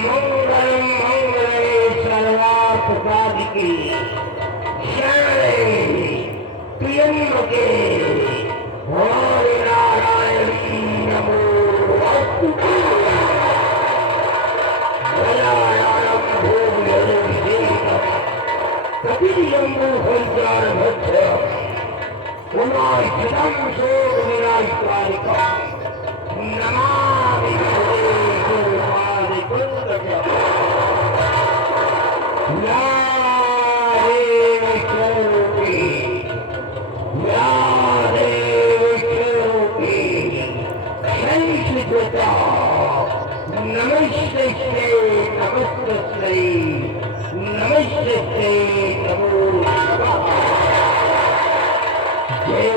मंगलम मंगले सर्वार्थ साधिके शरणे त्र्यंबके गौरी नारायणी नमोस्तुते। गजाननं भूमिर्विजेतम् कपिलम्बो हरिद्रारभक्षम् उमाचितं शोकविनाशकारिकम् नमामि गुरुपादिकुन्दकम्। या देव स्वरूपी या देव स्वरूपी संस्कृता नमस्ते नमस्ते नमस्ते नमो नमः। जय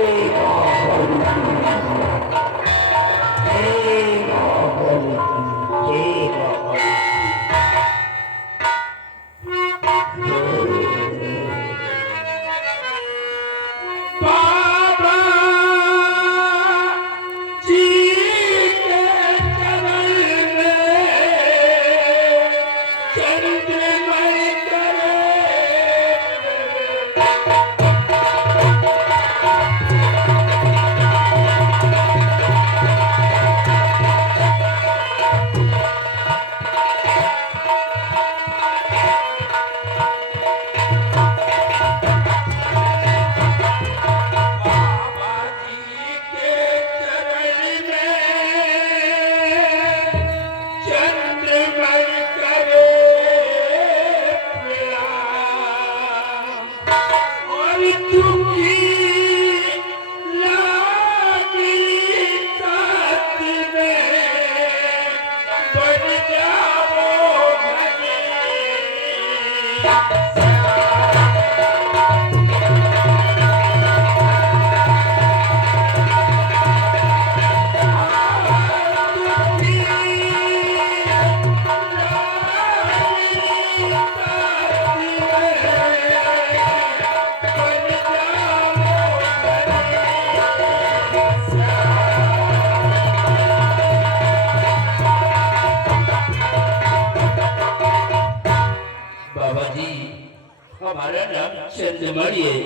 हमारा नाम चंद्रमणि है।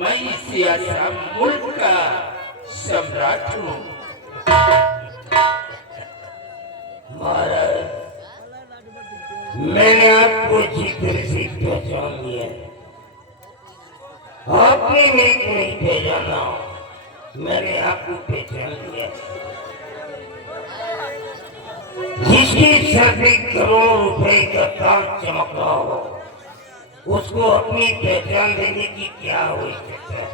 मैं इस आसाम मुल्क का सम्राट हूँ। महाराज, मैंने आपको अच्छी तरह से पहचान लिया। आपने मेरे को नहीं पहचाना, मैंने आपको पहचान लिया। जिसके सर पे करोड़ रुपए का ताज चमक रहा हो, उसको अपनी पहचान देने की क्या आवश्यकता है।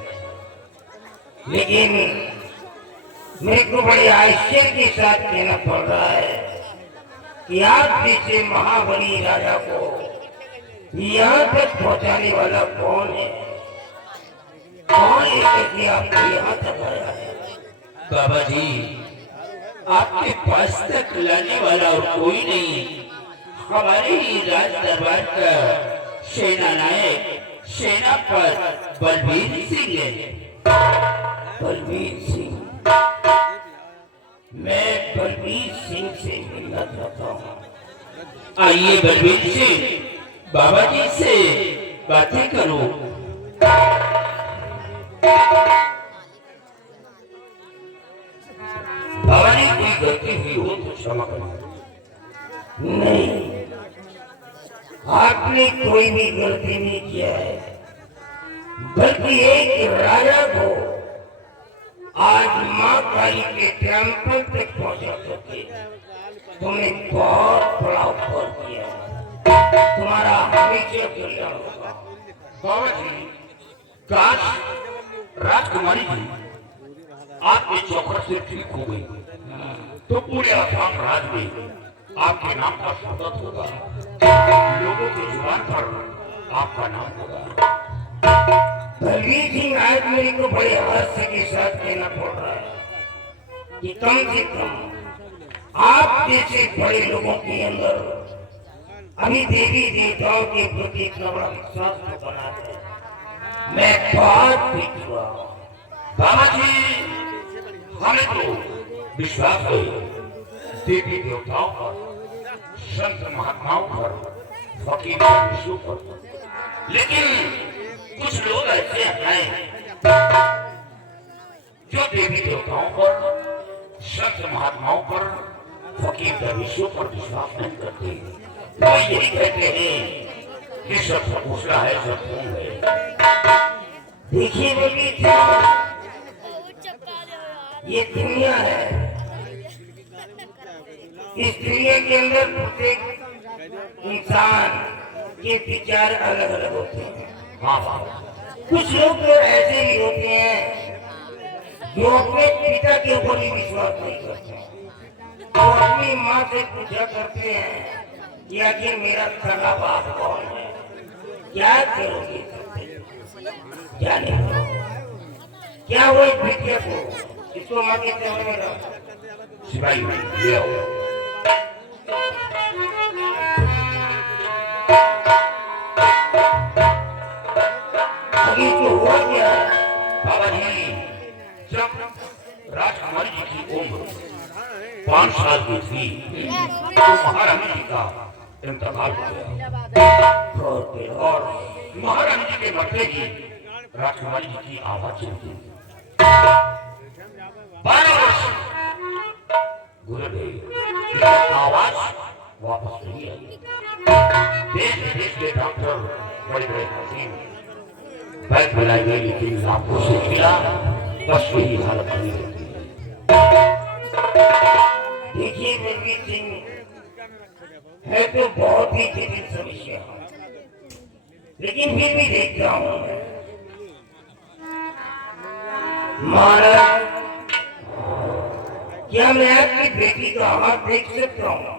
लेकिन मेरे को बड़े आश्चर्य के साथ कहना पड़ रहा है कि आप जैसे महाबली राजा को यहाँ तक पहुँचाने वाला कौन है? कौन लेकर के आपको यहाँ तक आया है? बाबा जी, आपके पास तक लाने वाला और कोई नहीं, हमारे ही राज दरबार का सेना नायक सेनापति बलबीर सिंह है। बलबीर सिंह, मैं बलबीर सिंह से मिलना चाहता हूँ। आइए बलबीर सिंह, बाबा जी से बातें करो। बाबा ने कोई गलती हुई हो तो क्षमा करना। नहीं, आपने कोई भी गलती नहीं किया है, बल्कि एक राजा को आज माँ काली के टेम्पल तक पहुंचा करके तुमने बहुत बड़ा उपकार किया है। तुम्हारा हमेशा कल्याण होगा। बाबा जी, काश राजकुमारी जी आपके चौखट से ठीक हो गई तो पूरे आसाम राज में आपके नाम का स्वागत होगा। लोगों की जुबान पर आपका नाम होगा। बलबीर सिंह, आज मेरे को बड़े हास्य के साथ कहना पड़ रहा है कि कम से कम आप जैसे बड़े लोगों के अंदर अभी देवी देवताओं के प्रति इतना बड़ा विश्वास को बना है। मैं बहुत खुश हुआ। बाबा जी, हमें तो विश्वास है देवी देवताओं पर, संत महात्माओं पर, फकीर विष्णु पर, लेकिन कुछ लोग ऐसे हैं जो देवी देवताओं पर, संत महात्माओं पर, फकीर दरवेशों पर विश्वास नहीं करते। वो यही कहते हैं कि सब दूसरा है, सब खून है। देखिए बेटी, ये दुनिया है। इस दुनिया के अंदर प्रत्येक इंसान के विचार अलग अलग होते हैं। हाँ हाँ, कुछ लोग तो ऐसे भी होते हैं जो अपने पिता के ऊपर भी विश्वास नहीं करते, वो अपनी माँ से पूछा करते हैं कि आखिर मेरा सगा बाप कौन है, क्या करोगे, जाने दो। क्या वो इस विद्या को, इसको माँ के चरण में रखो। सिपाही ले आओ। अभी तो हुआ क्या है? बाबा जी, जब राजकुमारी जी की उम्र 5 साल की थी तो महारानी जी का इंतकाल हो गया और महारानी जी के मरते ही राजकुमारी जी की आवाज चलती 12 वर्ष गुजर गई, लेकिन आवाज वापस नहीं आई। देश विदेश के डॉक्टर, बड़े बड़े हकीम बैठ बुलाई गई, लेकिन लाखों से मिला, बस वही हालत बनी रहती है। देखिए बेबी सिंह, है तो बहुत ही जटिल समस्या, लेकिन फिर भी देखता हूँ महाराज, क्या मैं आपकी बेटी का हाथ देख सकता हूँ?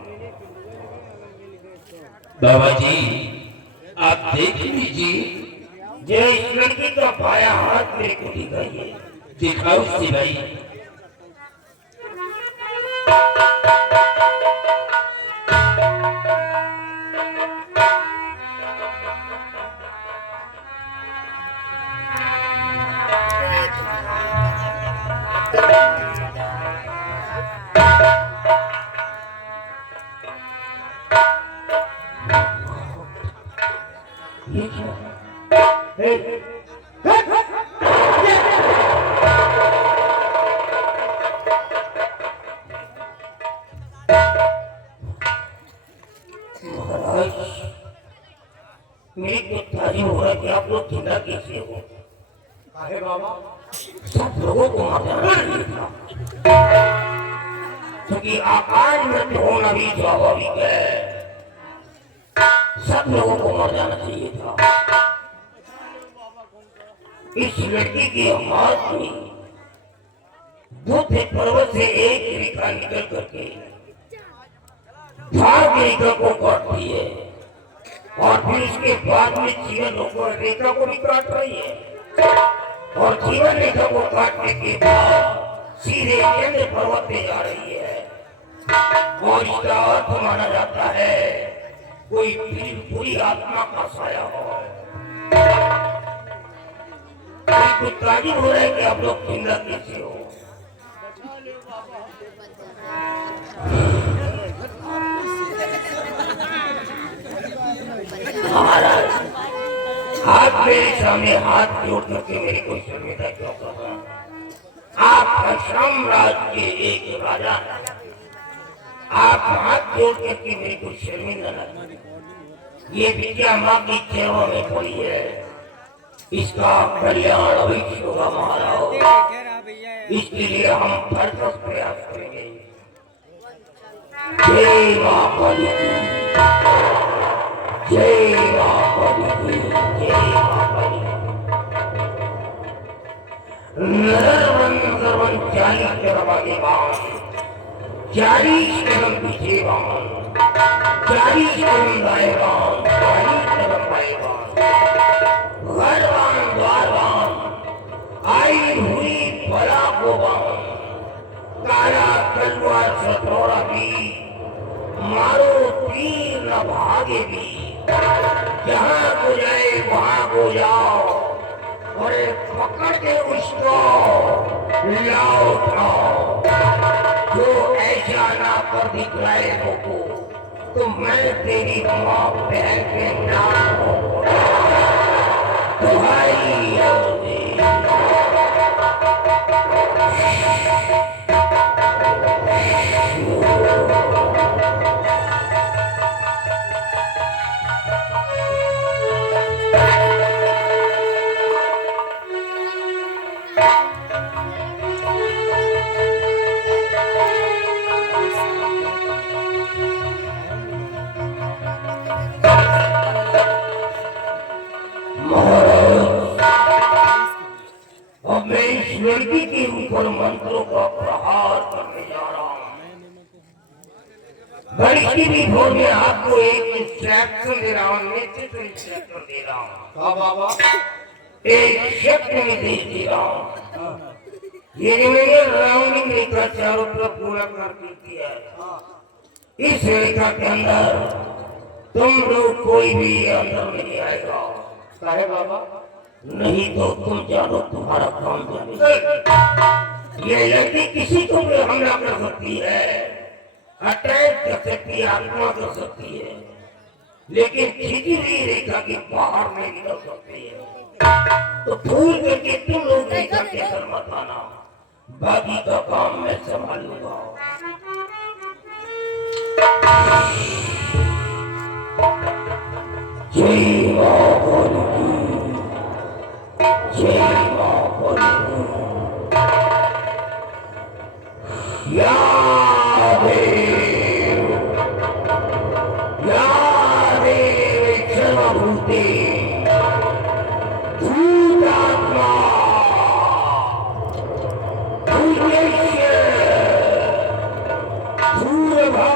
बाबा जी, आप देख लीजिए। जो इस लड़की का बाया हाथ मेरे को दिखाइए। दिखाओ सिपाही। ये क्या? महाराज, मेरी तो तारीफ हो रहा है कि आप लोग जिंदा कैसे हो? अरे बाबा, सब लोगों को मार जाना चाहिए था, क्योंकि आकाश में होना भी स्वाभाविक है। सब लोगों को मर जाना चाहिए था। इस लड़की के हाथ में बुद्ध पर्वत से एक रेखा निकल करके भाग रेखा को काटती है, और फिर उसके बाद में जीवन रेखा को भी काट रही है, और जीवन रेखा को काटने के बाद सीधे चंद्र पर्वत पे जा रही है। और इसका अर्थ माना जाता है कोई बुरी आत्मा का साया हो। कुछ ताजुब हो रहा है कि आप लोग जिंदा कैसे हो? महाराज, आप मेरे सामने हाथ जोड़ करके मेरी कोई शर्मिंदा क्यों कर रहे हैं? आप साम्राज्य के एक राजा हैं, आप हाथ जोड़ करके मेरी कोई शर्मिंदा न करें। ये विद्या माँ की सेवा में पड़ी है, इसका कल्याण अवश्य होगा महाराज। इसके लिए हम भरसक प्रयास करेंगे। जय माँ काली की, जय माँ काली की, जय माँ काली की। नरवन 40 कदम आगे बाण, 40 कदम पीछे बाण, 40 कदम दाएं बाण, 40 कदम बाएं बाण, घर बाण, द्वार बाण, आई हुई बला को बाण, काला तलवार सतोरा भी, मारो तीर न भागे भी, जहाँ को जाए वहाँ को जाओ, और पकड़ के उसको लाओ उठाओ। जो ऐसा ना कर दिखलाए को तो मैं तेरी माँ बहन के नाम तुम्हारी अब मैं इस लड़की के ऊपर मंत्रों का प्रहार करने जा रहा हूँ। लड़की भी भोर में आपको एक इंस्ट्रक्शन दे रहा हूँ, नेतृत्व इंस्ट्रक्शन दे रहा हूँ। हाँ बाबा, एक शब्द निर्देश दे रहा हूँ। ये जो मैंने राउंडिंग रेखा चारों तरफ पूरा कर दी है, इस रेखा के अंदर तुम लोग कोई भी अंदर नहीं आएगा। काहे बाबा? नहीं तो तुम जानो तुम्हारा काम जाने। ये लड़की किसी को भी हमला कर सकती है, अटैक कर सकती है, आत्मा कर सकती है, लेकिन खींची हुई रेखा के बाहर नहीं निकल सकती है। तो भूल करके तुम लोग रेखा के अंदर मत आना, बाकी का काम मैं संभाल लूंगा। जय मां जय मां या देव सर्वभूते भूतात्मा भूतेश्वर भूर्भुवः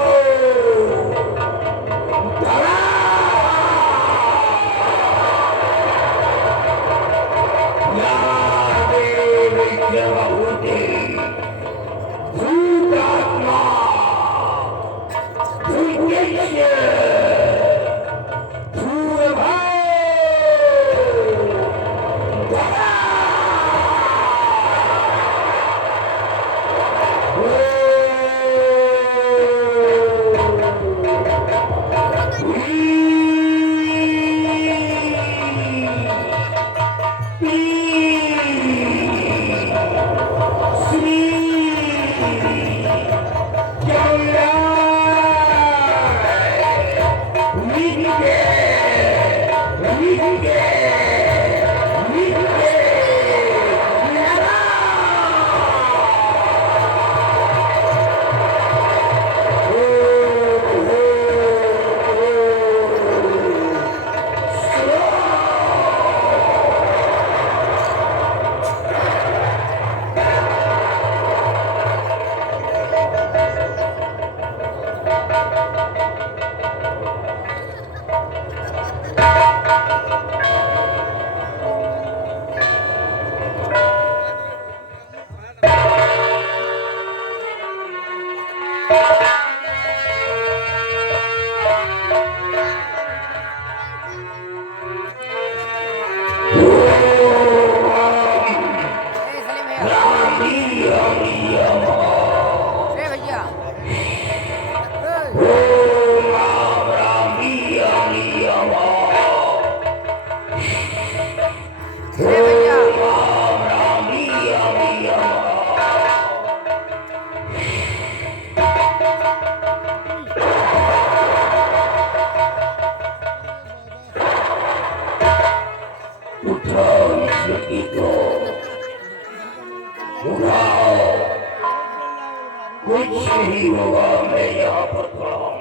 कुछ नहीं होगा, मैं यहाँ पर खड़ा हूँ।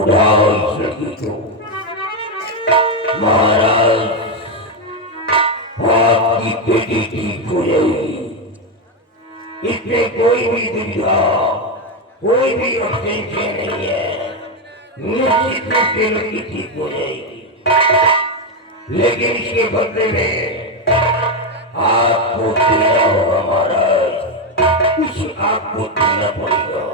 उठाओ इस लड़की को। महाराज, आपकी बेटी ठीक हो जाएगी, इसमें कोई भी दुविधा, कोई भी टेंशन नहीं है, निश्चित रूप से लड़की ठीक हो जाएगी। लेकिन इसके बदले में आपको देना होगा महाराज, कुछ आपको देना पड़ेगा।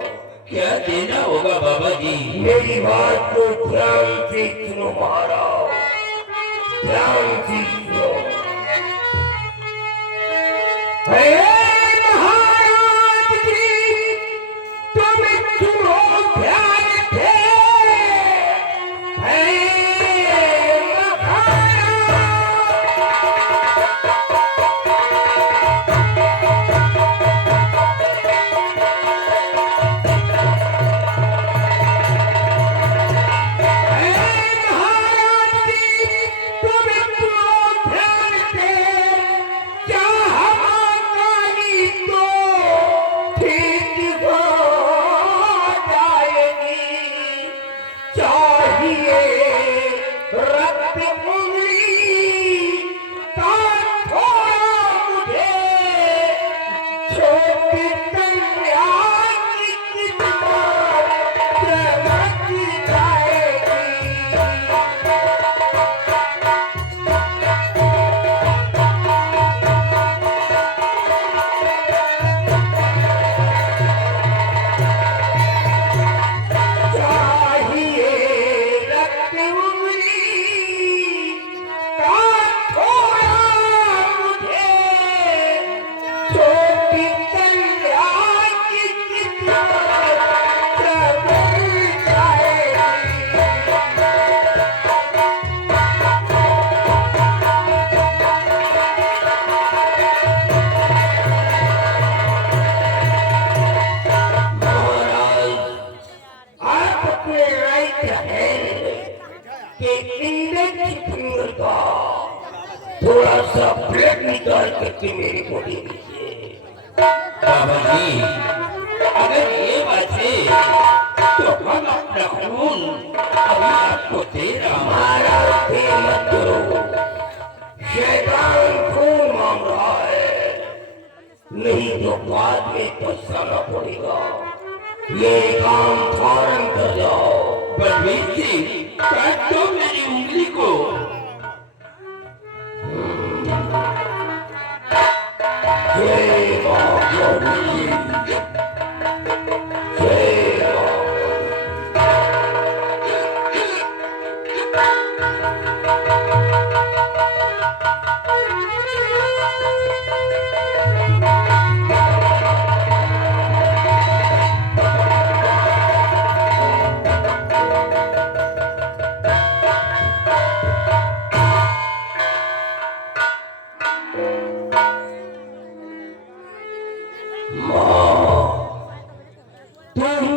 क्या देना होगा बाबा जी? मेरी बात को ध्यान से सुनो महाराज, ध्यान से सुनो। महाराज जी, तुम सुनो ध्यान से। रक्त उंगली का थोड़ा मुझे छोटी कन्या की किताब चमक जाएगी। थोड़ा सा ब्रेक निकाल करके मेरे को दे दीजिए। बाबा जी, अगर ये बात है तो हम अपना खून अभी आपको दे रहा हूं। महाराज देर मत करो, शैतान खून मांग रहा है, नहीं तो बाद में पछताना पड़ेगा। ये काम फौरन कर जाओ। बलवीर सिंह, काट दो मेरी उंगली को। जय महाकाली, जय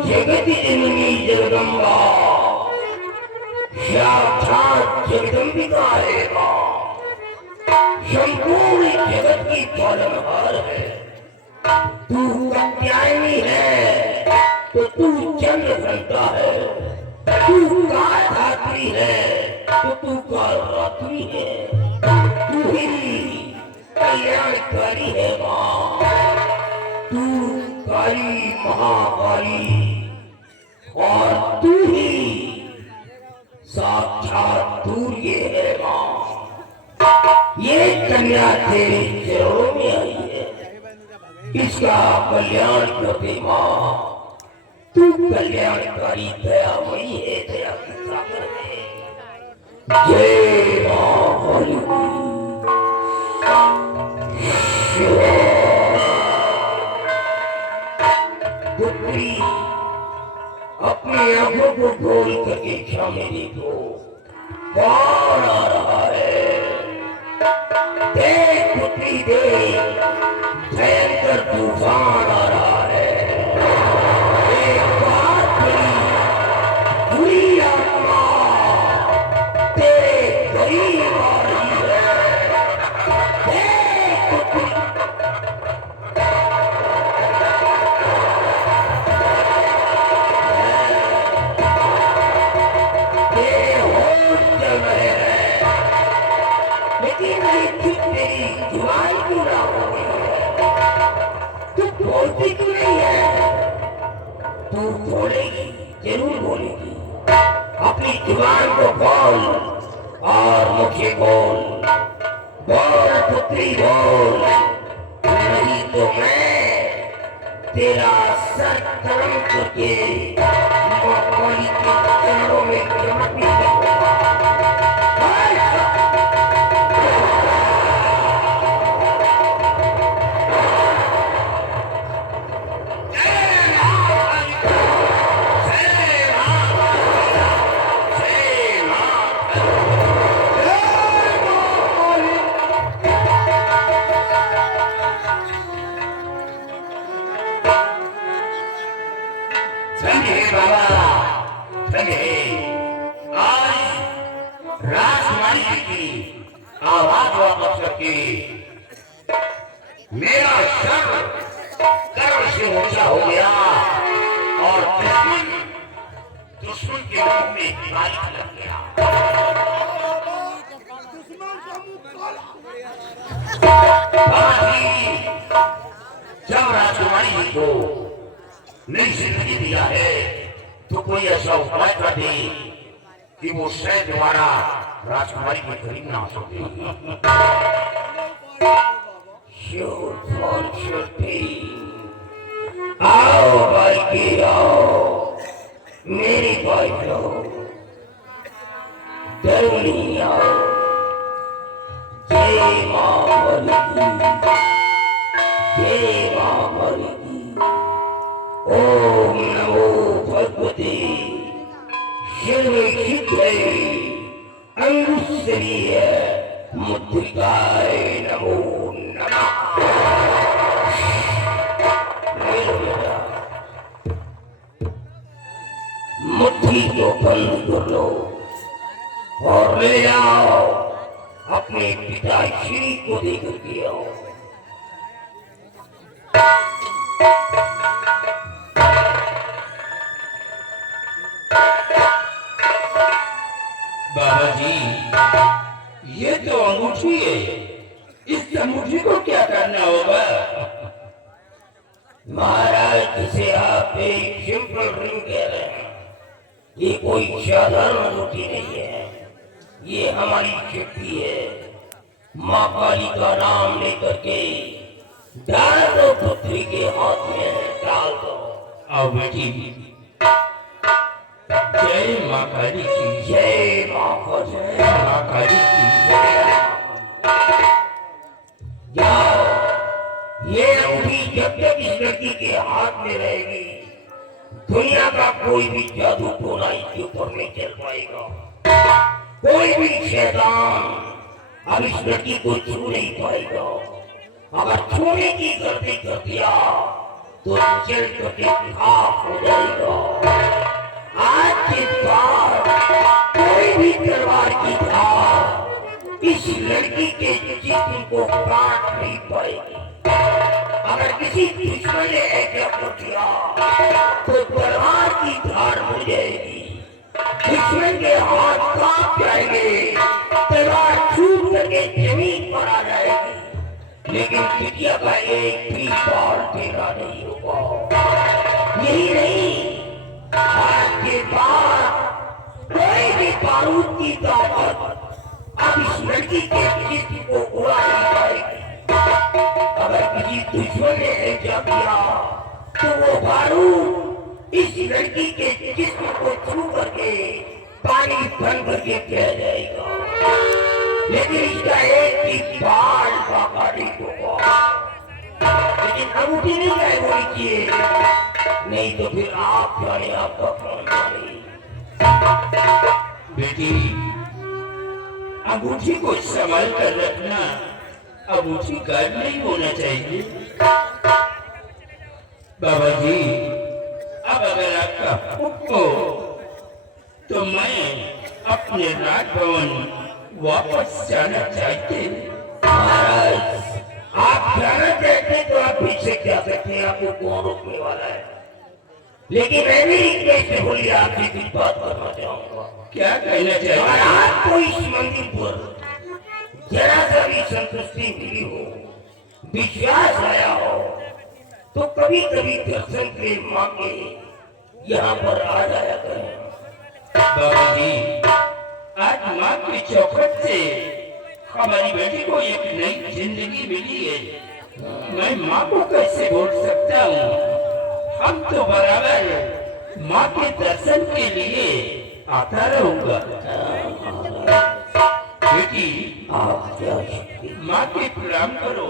जगति जननी जगदम्बा साक्षात जगदम्बिका है मां, संपूर्ण जगत की पालनहार है। तू कात्यायनी है तो तू चंद्र घंटा है, तू काल धात्री है तो तू काल रात्रि है, तू ही कल्याणकारी है मां, तू काली महाकाली और तू ही साक्षात सूर्य है मां। ये कन्या तेरे चरणों में आई है, इसका कल्याण कर दे मां। तू कल्याणकारी दयामयी है, दया की सागर है। जय मां काली। पुत्री अपनी आंखों को खोल करके सामने देखो, कौन आ रहा है। देख पुत्री देख, भयंकर तूफान आ रहा है। एक बहुत बड़ी बुरी आत्मा तेरे करीब आ रही है। देख पुत्री, जुबान पूरा हो गई है, तू बोलती क्यों नहीं है। तू बोलेगी, जरूर बोलेगी। अपनी जुबान को खोल और मुझे बोल, बोल पुत्री बोल, नहीं तो मैं तेरा सर कलम करके मौली के चरणों में चमक दूंगा। आवाज वापस करके मेरा सर गर्व से ऊंचा हो गया और दुश्मन के मुंह में गाली लग गया। बाबा जी, जब राजकुमारी जी को नई जिंदगी दिया है तो कोई ऐसा उपाय कर दे कि वो शायद दोबारा राजकुमारी के करीब ना आ सके। Shoot for shooting. आओ भाई की आओ, मेरी भाई लो, डरुनी आओ, जय माँ मरी, जय माँ मरी, ओम नमो भगवते शिव शिवे अंगुश्रीय मुद्रिकाय नमो नमः। मुट्ठी को बंद कर लो और ले आओ अपने पिता श्री को देकर के आओ। बाबा जी, ये तो अंगूठी है, इस अंगूठी को क्या करना होगा? महाराज, जिसे आप एक सिंपल रिंग कह रहे हैं, ये कोई साधारण अंगूठी नहीं है। ये हमारी शक्ति है। माँ काली का नाम लेकर के डाल दो पुत्री के हाथ में, डाल दो। आओ बेटी, जय माँ काली की, जय माँ का जय। माँ काली की। जाओ, ये अंगूठी जब तक इस लड़की के हाथ में रहेगी, दुनिया का कोई भी जादू टोना इसके ऊपर नहीं चल पाएगा। कोई भी शैतान अब इस लड़की को छू नहीं पाएगा। अगर छूने की गलती कर दिया तो जल करके खाक हो जाएगा। आज के बाद कोई भी तलवार की धार इस लड़की के जिस्म को काट नहीं पाएगी। अगर किसी दुश्मन ने ऐसा कर दिया तो तलवार की धार हो जाएगी। दुश्मन के हाथ कांप जाएंगे, तलवार छूट करके जमीन पर आ जाएगी, लेकिन बिटिया का एक भी बाल टेढ़ा नहीं होगा। यही नहीं, आज के बाद कोई भी बारूद की ताकत अब इस लड़की के जिस्म को उड़ा नहीं पाएगी। अगर किसी दुश्मन ने ऐसा किया तो वो बारूद इस लड़की के जिस्म को छू करके पानी बन करके बह जाएगा, लेकिन इसका एक भी बाल बाका नहीं होगा। लेकिन अंगूठी नहीं गायब होनी चाहिए, नहीं तो फिर आप जाने आपका कौन जाने। बेटी, अंगूठी को संभाल कर रखना, अंगूठी गायब नहीं होना चाहिए। बाबा जी, अब अगर आपका हुक्म हो तो मैं अपने राजभवन वापस जाना चाहते। महाराज, आप जाना चाहते तो आप पीछे क्या सकते हैं, आपको कौन रोकने वाला है। लेकिन मैं भी कैसे बोली आपसे कुछ बात करना चाहूंगा। क्या कहना अगर चाहिए? आपको इस मंदिर पर जरा सा भी संतुष्टि मिली हो, विश्वास आया हो, तो कभी कभी दर्शन के लिए माँ के यहाँ पर आ जाया करें। बाबा जी, आज माँ की चौखट से हमारी बेटी को एक नई जिंदगी मिली है। मैं माँ को कैसे भूल सकता हूँ? हम तो बराबर माँ के दर्शन के लिए आता रहूंगा। बेटी, आप क्या शक्ति। माँ के प्रणाम करो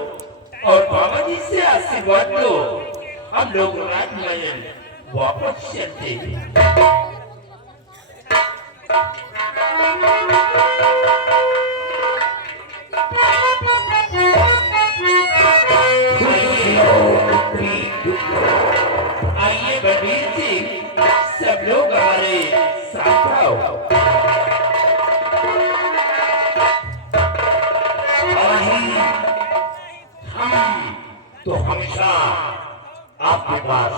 और बाबा जी से आशीर्वाद लो। हम लोग राजमहल वापस चलते हैं। आइए बलबीर जी, सब लोग हमारे साथ आओ। हम तो हमेशा आपके पास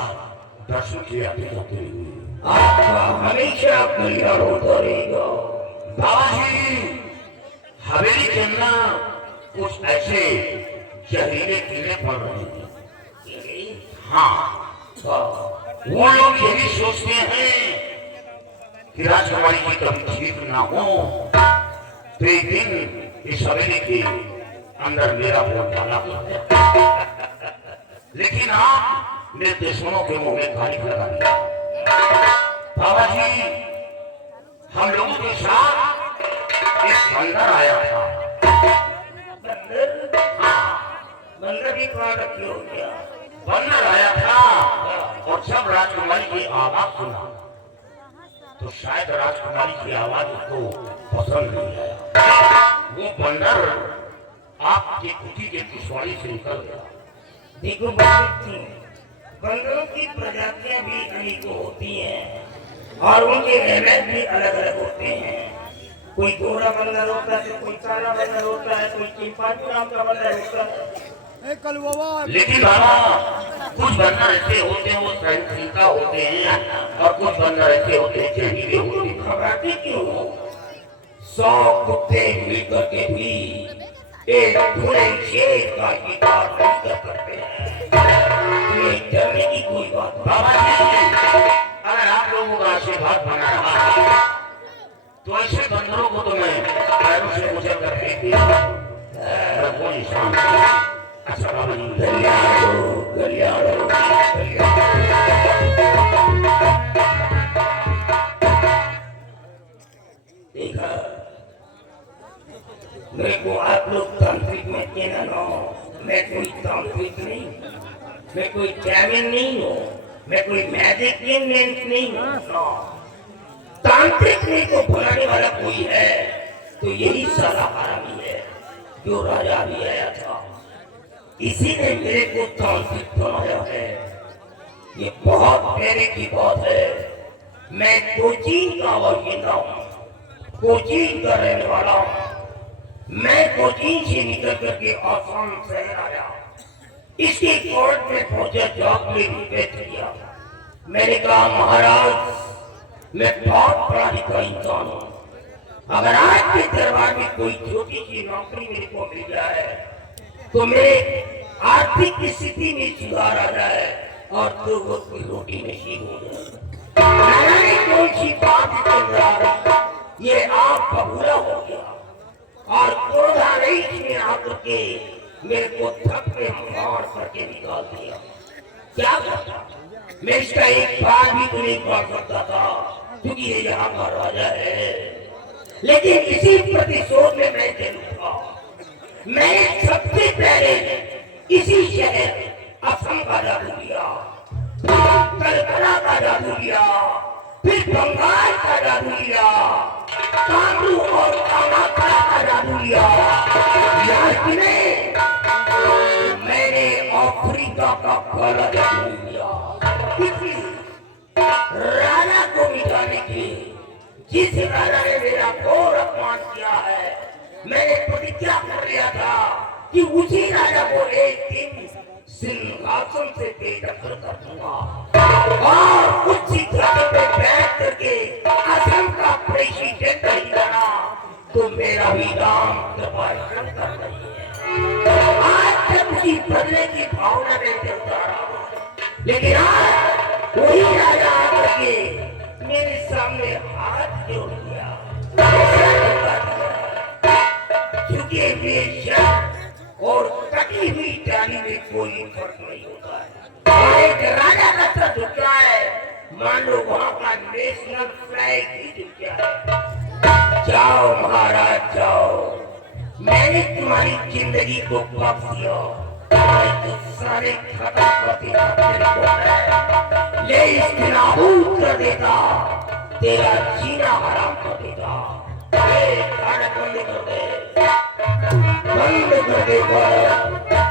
दर्शन के आते जाते रहेंगे। आपका हमेशा कल्याण होता रहेगा। बाबा जी, हवेली चलना कुछ ऐसे जहरीले कीड़े पड़ रहे हैं। हाँ, वो लोग ये भी सोचते हैं कि राजकुमारी जी कभी ठीक ना हो, तो एक दिन इस हवेली के अंदर मेरा वोट डाला। लेकिन आप मेरे दुश्मनों के मुंह में गाली लगा दिया। बाबा जी, हम लोगों के साथ एक बंदर आया था। बंदर? हाँ, बंदर भी कहाँ रखी हो गया? बंदर आया था और जब राजकुमारी की आवाज सुना तो शायद राजकुमारी की आवाज उसको पसंद नहीं आया। वो बंदर आपकी कुटी के पिछवाड़ी से निकल गया। देखो बंदर, बंदरों की प्रजातियां भी अनेकों होती हैं और उनके रहमत भी अलग अलग होते हैं। कोई गोरा बंदर होता है, तो कोई काला बंदर होता है, कोई चिंपांजी नाम का बंदर होता है। लेकिन बाबा, कुछ बंदर ऐसे होते हैं वो सहनशीलता होते हैं और कुछ बंदर ऐसे होते हैं जहरीले होते हैं। घबराते क्यों हो? 100 कुत्ते मिलकर के भी एक भूरे शेर का शिकार नहीं कर सकते हैं। ये डरने की कोई बात नहीं। बाबा जी, अगर आप लोगों का आशीर्वाद बना रहा तो ऐसे बंदरों को तो मैं पैरों से गुजर कर फेंक दिया। कोई निशान नहीं। अच्छा बाबा जी, देखा, मेरे को आप लोग तांत्रिक में कहना ना हो। मैं कोई तांत्रिक नहीं, मैं कोई चैमियन नहीं हूँ, मैं कोई मैजिशियन नहीं हूँ। तांत्रिक नहीं को बुलाने वाला कोई है तो यही सारा हरामी है जो राजा भी आया था। इसी ने मेरे को तांत्रिक बनाया है। ये बहुत पहले की बात है। मैं कोचीन का बाशिंदा हूँ, कोचीन का रहने वाला हूँ। मैं कोचीन से निकल करके आसाम शहर आया। इसके कोर्ट में पहुंचा, जॉब में रिक्वेस्ट किया। मैंने कहा महाराज, मैं बहुत बड़ा लिखा इंसान हूँ। अगर आज के दरबार में कोई छोटी सी नौकरी मेरे को मिल जाए तो मेरे आर्थिक स्थिति में सुधार आ जाए और 2 वक्त की रोटी नसीब हो जाए। कौन सी बात चल रहा है, ये आप बबूला हो गया और क्रोधा नहीं इसमें आकर के मेरे को थप्पे मार करके निकाल दिया। क्या करता मैं? इसका एक बार भी तो नहीं पढ़ सकता था क्योंकि ये यहाँ का राजा है। लेकिन इसी प्रतिशोध में मैं जरूर था। मैंने सबसे पहले इसी शहर असम का जादू लिया, कलकत्ता का जादू लिया, फिर बंगाल का जादू लिया, कामरू और कामाख्या का जादू लिया। मैंने अफ्रीका का काला जादू लिया। राजा को मिटाने के लिए जिस राजा ने मेरा घोर अपमान किया है, मैंने प्रतिज्ञा कर लिया था कि उसी राजा को एक दिन सिंहासन से बेदखल कर दूंगा और उसी जगह पे बैठ करके असम का प्रेसिडेंट ही बना तो मेरा भी नाम दबाया कर रही है। आज तक उसी बदले की भावना में चलता रहा, लेकिन आज वही राजा आकर के मेरे सामने हाथ जोड़ दिया, क्योंकि बेशक और कटी हुई डाली में कोई फर्क नहीं होता है। और एक राजा का सर झुक गया है, मान लो वहाँ का नेशनल फ्लैग ही झुक गया है। जाओ महाराज जाओ, मैंने तुम्हारी जिंदगी को बख्श दिया, तो सारे खत्म कर देगा, ले इसको नाबूद कर देगा, तेरा जीना हराम कर देगा। बंद कर दे, बंद कर दे।